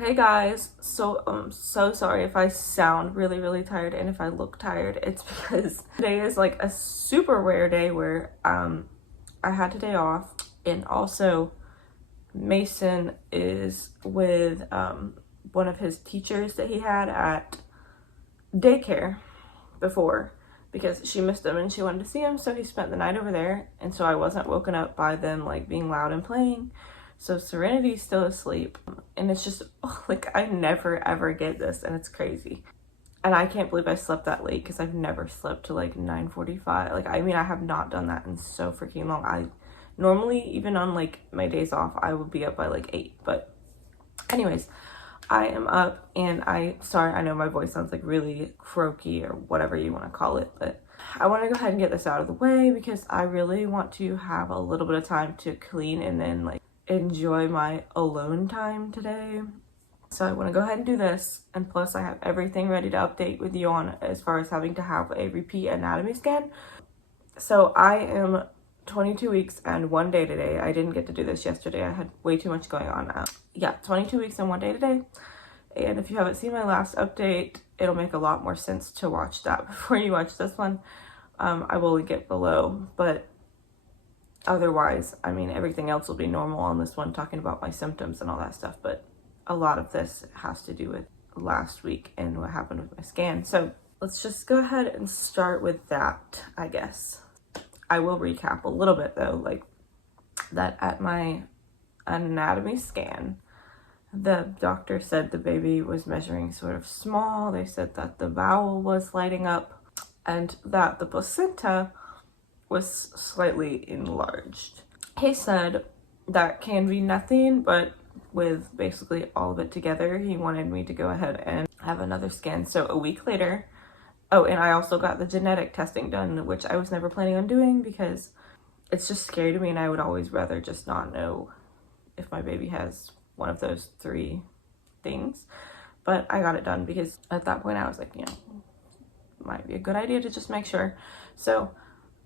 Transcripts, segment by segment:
Hey guys, so I'm so sorry if I sound really tired and if I look tired. It's because today is like a super rare day where I had today off, and also Mason is with one of his teachers that he had at daycare before because she missed him and she wanted to see him, so he spent the night over there, and so I wasn't woken up by them like being loud and playing. So Serenity's still asleep, and it's just like I never ever get this, and it's crazy. And I can't believe I slept that late because I've never slept to like 9:45. Like, I mean, I have not done that in so freaking long. I normally, even on like my days off, I would be up by like 8. But anyways, I am up, and sorry, I know my voice sounds like really croaky or whatever you want to call it, but I want to go ahead and get this out of the way because I really want to have a little bit of time to clean and then like enjoy my alone time today. So I want to go ahead and do this, and plus I have everything ready to update with you on as far as having to have a repeat anatomy scan. So I am 22 weeks and 1 day today. I didn't get to do this yesterday. I had way too much going on. Yeah, 22 weeks and 1 day today. And if you haven't seen my last update, it'll make a lot more sense to watch that before you watch this one. I will link it below, but otherwise, I mean, everything else will be normal on this one, talking about my symptoms and all that stuff, but a lot of this has to do with last week and what happened with my scan. So let's just go ahead and start with that, I guess. I will recap a little bit though, like that at my anatomy scan, the doctor said the baby was measuring sort of small. They said that the bowel was lighting up and that the placenta was slightly enlarged. He said that can be nothing, but with basically all of it together, he wanted me to go ahead and have another scan. So a week later, oh, and I also got the genetic testing done, which I was never planning on doing because it's just scary to me, and I would always rather just not know if my baby has one of those 3 things. But I got it done because at that point I was like, might be a good idea to just make sure. So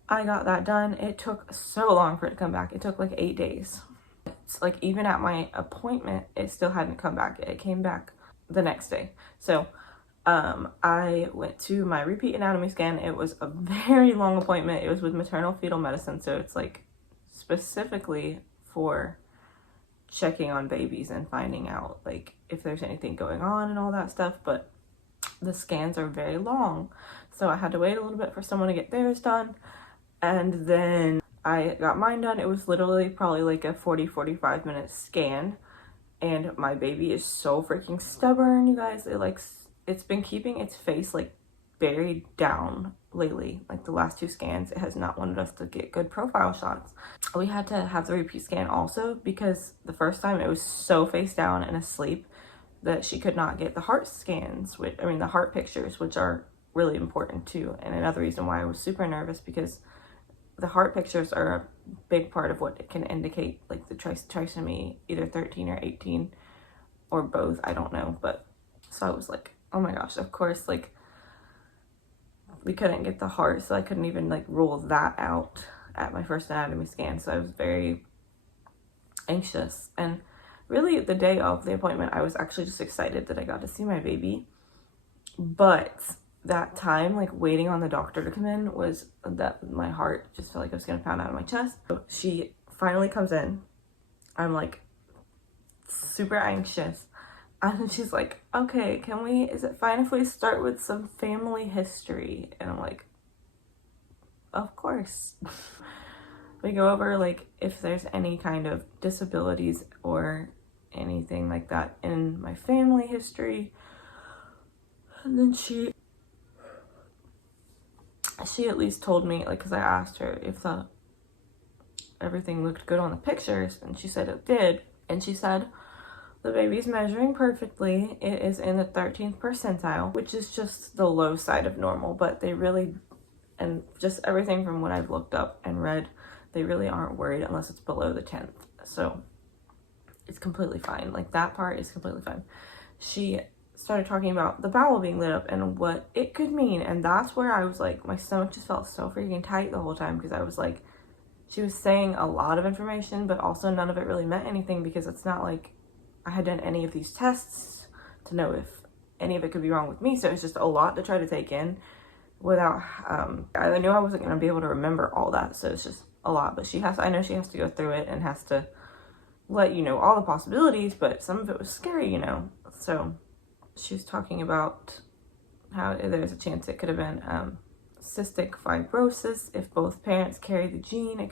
I got that done. It took so long for it to come back. It took like 8 days. It's like even at my appointment, it still hadn't come back. It came back the next day. So I went to my repeat anatomy scan. It was a very long appointment. It was with maternal fetal medicine, so it's like specifically for checking on babies and finding out like if there's anything going on and all that stuff. But the scans are very long, so I had to wait a little bit for someone to get theirs done, and then I got mine done. It was literally probably like a 40-45 minute scan, and my baby is so freaking stubborn, you guys. It's been keeping its face like buried down lately. Like the last 2 scans, it has not wanted us to get good profile shots. We had to have the repeat scan also because the first time it was so face down and asleep that she could not get the heart scans, the heart pictures, which are really important too. And another reason why I was super nervous, because the heart pictures are a big part of what it can indicate, like the trisomy, either 13 or 18 or both, I don't know. But so I was like, oh my gosh, of course, like we couldn't get the heart, so I couldn't even like rule that out at my first anatomy scan. So I was very anxious, and really the day of the appointment, I was actually just excited that I got to see my baby. But that time, like waiting on the doctor to come in, was that my heart just felt like it was gonna pound out of my chest. So she finally comes in. I'm like super anxious. And then she's like, okay, is it fine if we start with some family history? And I'm like, of course. We go over like if there's any kind of disabilities or anything like that in my family history. And then she at least told me, like, because I asked her if everything looked good on the pictures, and she said it did. And she said the baby's measuring perfectly. It is in the 13th percentile, which is just the low side of normal, but they really, and just everything from what I've looked up and read, they really aren't worried unless it's below the 10th. So it's completely fine. Like that part is completely fine. She started talking about the bowel being lit up and what it could mean, and that's where I was like, my stomach just felt so freaking tight the whole time, because I was like, she was saying a lot of information, but also none of it really meant anything, because it's not like I had done any of these tests to know if any of it could be wrong with me. So it was just a lot to try to take in without, I knew I wasn't going to be able to remember all that. So it's just a lot, but I know she has to go through it and has to let you know all the possibilities, but some of it was scary, you know. So she was talking about how there's a chance it could have been cystic fibrosis. If both parents carry the gene,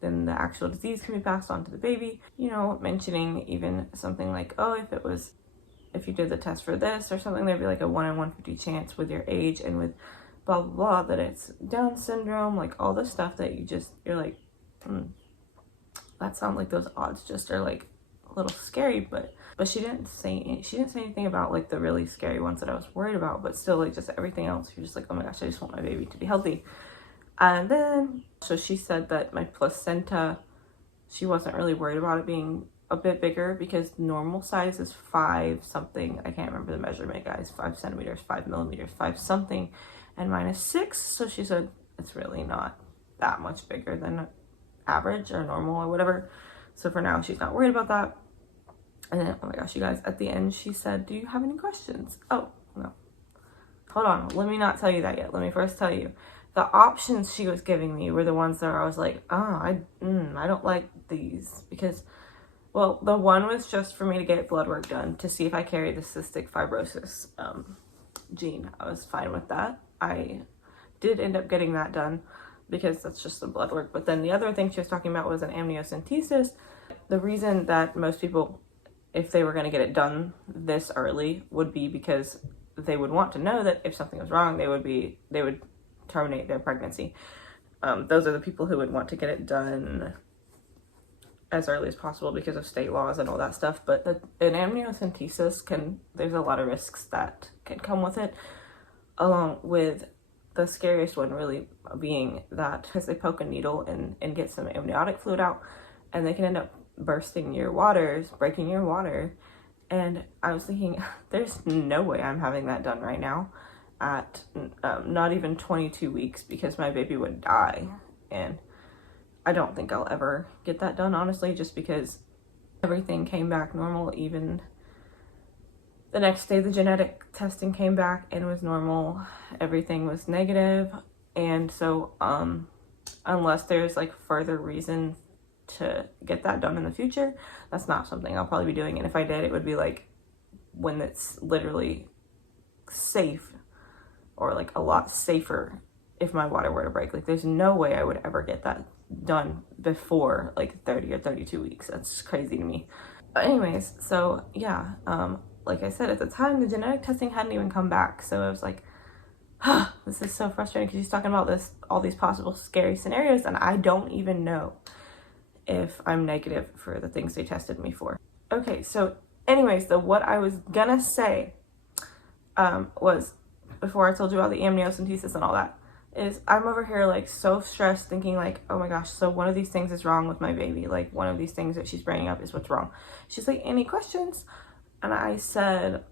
then the actual disease can be passed on to the baby. You know, mentioning even something like, oh, if you did the test for this or something, there'd be like a 1 in 150 chance with your age and with blah, blah, blah, that it's Down syndrome, like all the stuff that you're like, that sounds like those odds just are like a little scary, but she didn't say anything about like the really scary ones that I was worried about, but still, like, just everything else, you're just like, oh my gosh, I just want my baby to be healthy. And then, so she said that my placenta, she wasn't really worried about it being a bit bigger because normal size is 5 something. I can't remember the measurement, guys. 5 centimeters, 5 millimeters, 5 something, and mine is 6. So she said it's really not that much bigger than average or normal or whatever. So for now, she's not worried about that. And then, oh my gosh, you guys, at the end, she said, do you have any questions? Oh, no. Hold on. Let me not tell you that yet. Let me first tell you. The options she was giving me were the ones that I was like, I don't like these. Because, well, the one was just for me to get blood work done to see if I carry the cystic fibrosis gene. I was fine with that. I did end up getting that done because that's just the blood work. But then the other thing she was talking about was an amniocentesis. The reason that most people, if they were going to get it done this early, would be because they would want to know that if something was wrong, they would terminate their pregnancy. Those are the people who would want to get it done as early as possible because of state laws and all that stuff. But an amniocentesis there's a lot of risks that can come with it, along with the scariest one really being that because they poke a needle and get some amniotic fluid out, and they can end up bursting your waters, breaking your water. And I was thinking, there's no way I'm having that done right now at not even 22 weeks because my baby would die. And I don't think I'll ever get that done, honestly, just because everything came back normal. Even the next day, the genetic testing came back and was normal. Everything was negative. And so unless there's like further reason to get that done in the future, that's not something I'll probably be doing. And if I did, it would be like when it's literally safe, or like a lot safer if my water were to break. Like, there's no way I would ever get that done before like 30 or 32 weeks. That's crazy to me. But anyways, so yeah, like I said, at the time the genetic testing hadn't even come back, so I was like, this is so frustrating because he's talking about all these possible scary scenarios, and I don't even know if I'm negative for the things they tested me for. Okay, so anyways, what I was gonna say was, before I told you about the amniocentesis and all that, is I'm over here like so stressed thinking like, oh my gosh, so one of these things is wrong with my baby. Like, one of these things that she's bringing up is what's wrong. She's like, any questions? And I said,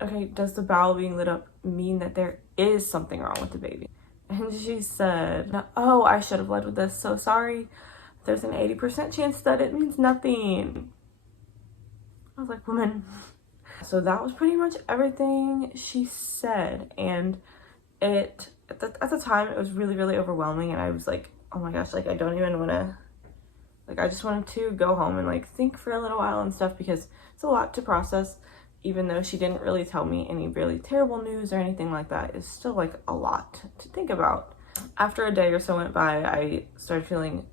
okay, does the bowel being lit up mean that there is something wrong with the baby? And she said, oh, I should have led with this. So sorry. There's an 80% chance that it means nothing. I was like, woman. So that was pretty much everything she said. And at the time, it was really, really overwhelming. And I was like, oh my gosh, like, I don't even want to, like, I just wanted to go home and like think for a little while and stuff, because it's a lot to process. Even though she didn't really tell me any really terrible news or anything like that, it's still like a lot to think about. After a day or so went by, I started feeling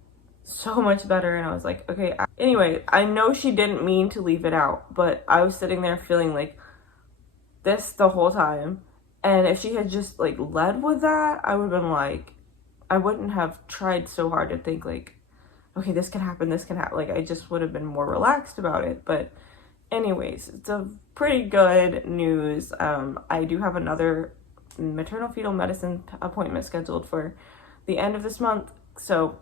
so much better, and I was like, okay, anyway, I know she didn't mean to leave it out, but I was sitting there feeling like this the whole time. And if she had just like led with that, I would have been like, I wouldn't have tried so hard to think like, okay, this can happen, like, I just would have been more relaxed about it. But anyways, it's a pretty good news. I do have another maternal fetal medicine appointment scheduled for the end of this month. So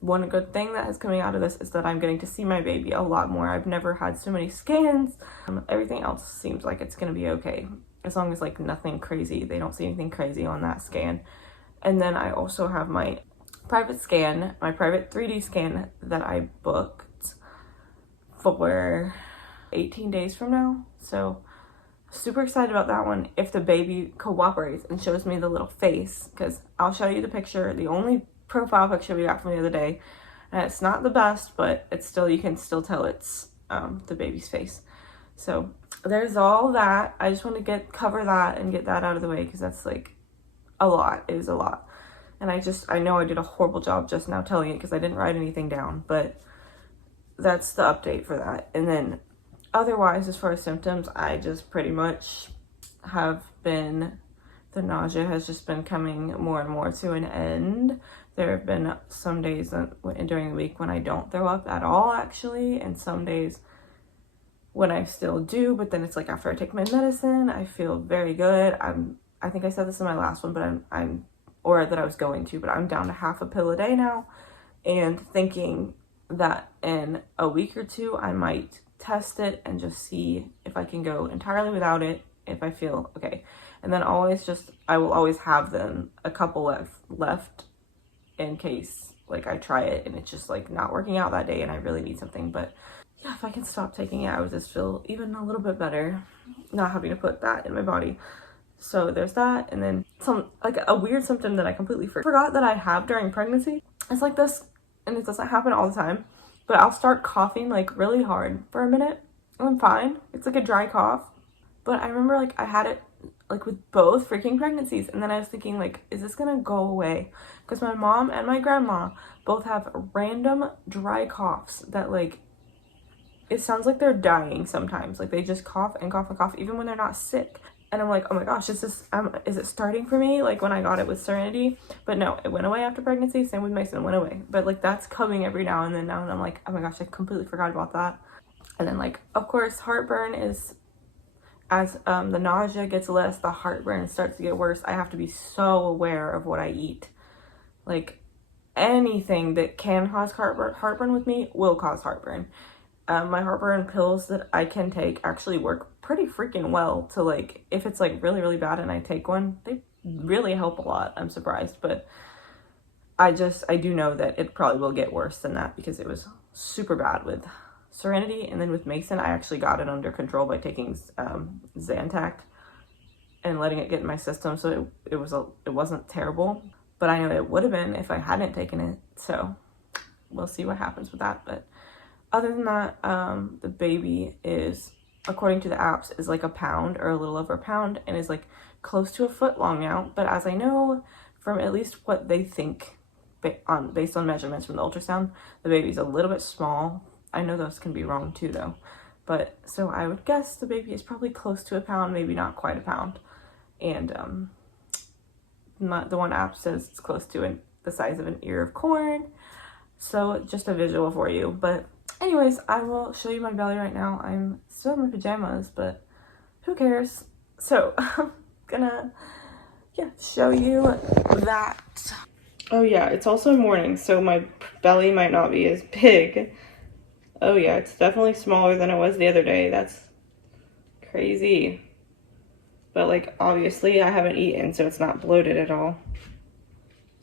one good thing that is coming out of this is that I'm getting to see my baby a lot more. I've never had so many scans. Everything else seems like it's going to be okay, as long as like nothing crazy. They don't see anything crazy on that scan. And then I also have my private scan, my private 3D scan that I booked for 18 days from now. So super excited about that one if the baby cooperates and shows me the little face, because I'll show you the picture, the only profile picture we got from the other day, and it's not the best, but it's still, you can still tell it's the baby's face. So there's all that. I just want to cover that and get that out of the way, because that's like a lot. It is a lot. And I know I did a horrible job just now telling it because I didn't write anything down, but that's the update for that. And then otherwise, as far as symptoms, I just pretty much have been, the nausea has just been coming more and more to an end. There have been some days during the week when I don't throw up at all, actually, and some days when I still do, but then it's like after I take my medicine, I feel very good. I think I said this in my last one, but or that I was going to, but I'm down to half a pill a day now, and thinking that in a week or two, I might test it and just see if I can go entirely without it, if I feel okay. And then I will always have them a couple left in case like I try it and it's just like not working out that day and I really need something. But yeah, if I can stop taking it, I would just feel even a little bit better not having to put that in my body. So there's that. And then like a weird symptom that I completely forgot that I have during pregnancy. It's like this, and it doesn't happen all the time, but I'll start coughing like really hard for a minute and I'm fine. It's like a dry cough. But I remember like I had it like with both freaking pregnancies, and then I was thinking like, is this gonna go away? Because my mom and my grandma both have random dry coughs that like, it sounds like they're dying sometimes. Like they just cough and cough and cough even when they're not sick. And I'm like, oh my gosh, is it starting for me? Like when I got it with Serenity, but no, it went away after pregnancy. Same with Mason, it went away. But like that's coming every now and then now, and I'm like, oh my gosh, I completely forgot about that. And then like, of course, heartburn is, as the nausea gets less, the heartburn starts to get worse. I have to be so aware of what I eat. Like anything that can cause heartburn with me will cause heartburn. My heartburn pills that I can take actually work pretty freaking well to like, if it's like really, really bad and I take one, they really help a lot. I'm surprised, but I do know that it probably will get worse than that because it was super bad with Serenity. And then with Mason, I actually got it under control by taking Zantac and letting it get in my system. So it wasn't terrible, but I know it would have been if I hadn't taken it. So we'll see what happens with that. But other than that, the baby is, according to the apps, is like a pound or a little over a pound and is like close to a foot long now. But as I know from at least what they think based on measurements from the ultrasound, the baby's a little bit small. I know those can be wrong too though. But so I would guess the baby is probably close to a pound, maybe not quite a pound. And the one app says it's close to the size of an ear of corn. So just a visual for you. But anyways, I will show you my belly right now. I'm still in my pajamas, but who cares? So I'm gonna, show you that. Oh yeah, it's also morning, so my belly might not be as big. Oh yeah, it's definitely smaller than it was the other day. That's crazy. But like, obviously I haven't eaten, so it's not bloated at all.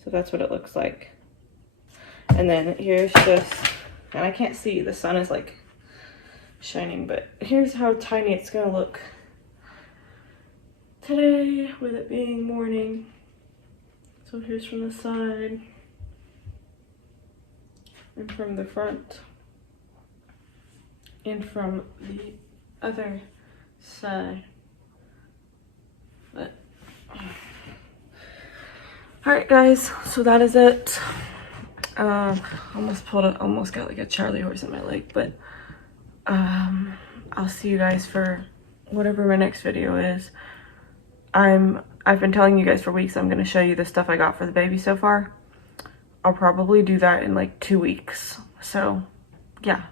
So that's what it looks like. And then here's just, and I can't see, the sun is like shining, but here's how tiny it's gonna look today with it being morning. So here's from the side and from the front and from the other side. But all right guys, so that is it. Almost got like a Charlie horse in my leg, but I'll see you guys for whatever my next video is. I've been telling you guys for weeks I'm going to show you the stuff I got for the baby so far. I'll probably do that in like 2 weeks. So yeah,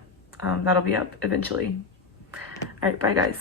that'll be up eventually. All right, bye guys.